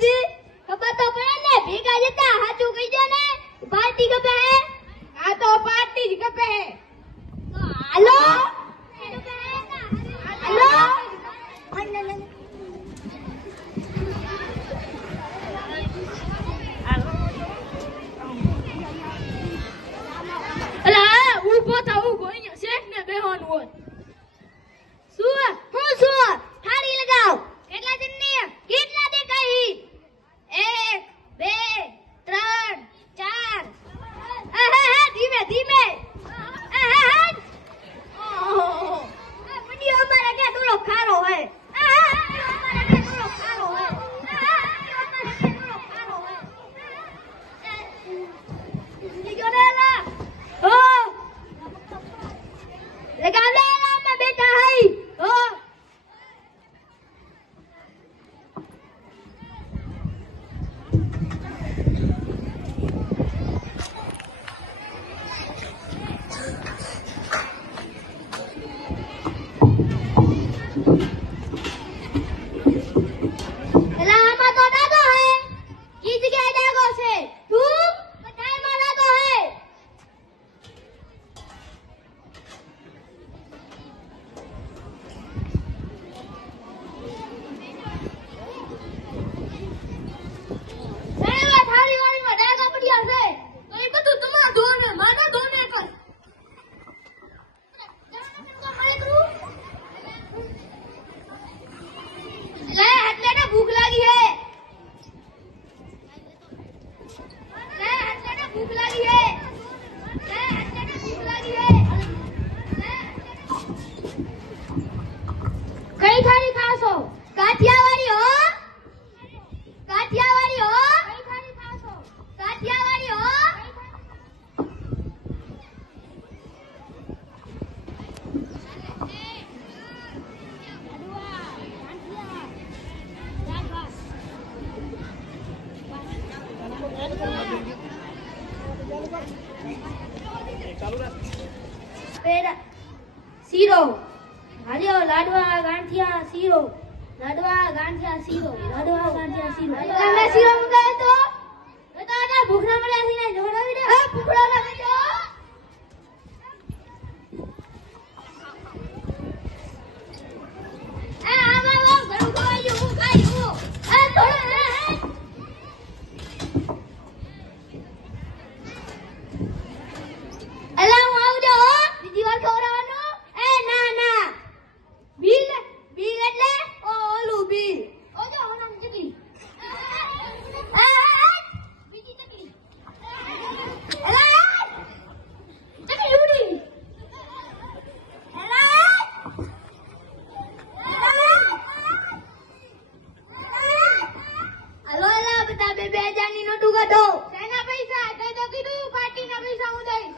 દીધી ખબર તો પડે ને ભેગા જતા હાચું કહી દો ને પાર્ટી કપે હે આ તો પાર્ટી જ કપે હે તો હાલો હાલો અલા ઊભો થા ઊભો અહીંયા શેઠ ને બેહવાનું હોય શું હું શું થાળી લગાવ કેટલા જણને કેટલા દેખાઈ 1 2 3 4 ધીમે ધીમે ઓહો બડી અમારા કે થોડો ખારો હે અમારા કે થોડો ખારો હે અમારા કે થોડો ખારો હે નીકળો લા ઓ લગાવ લે લા બેટા હઈ ઓ भूख लगी है भूख लगी है भूख लगी है कई थाली खासो काठियावाड़ी हो काठियावाड़ी हो कई थाली खासो काठियावाड़ी हो सीरो हरियो लाडवा गांठिया सीरो लाडवा गांठिया सीरो लाडवा गांठिया सीरो मैं सीरो मंगाया तो ना भूखना मरे ऐसी नहीं जोड़ा भी दे भूखड़ा लगे जो ए आवा वो घर को आयो ए थोड़ा अल्लाह आओ जाओ બીજી વાર ખવરાવાનો એ ના ના બિલ બિલ એટલે ઓલું બિલ ઓ જો ઓના ચકલી બીજી ચકલી અલા ચકલી ઉડી અલા અલા બતા 2000 ની નોટુ કાઢો શેના પૈસા તે તો કીધું પાર્ટીના પૈસા હું દઈશ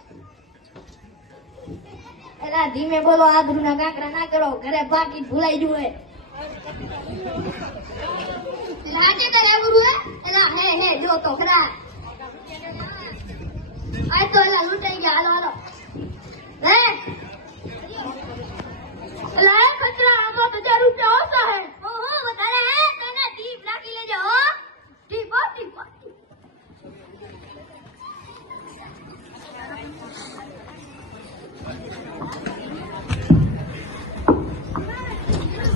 એલા ધીમે બોલો આદરુના કાકરા ના કરો ઘરે બાકી ભૂલાઈ જુએ લાગે તો એવું હે એલા હે જો તો ખરા આ તો એલા લૂટાઈ ગયા હાલો હાલો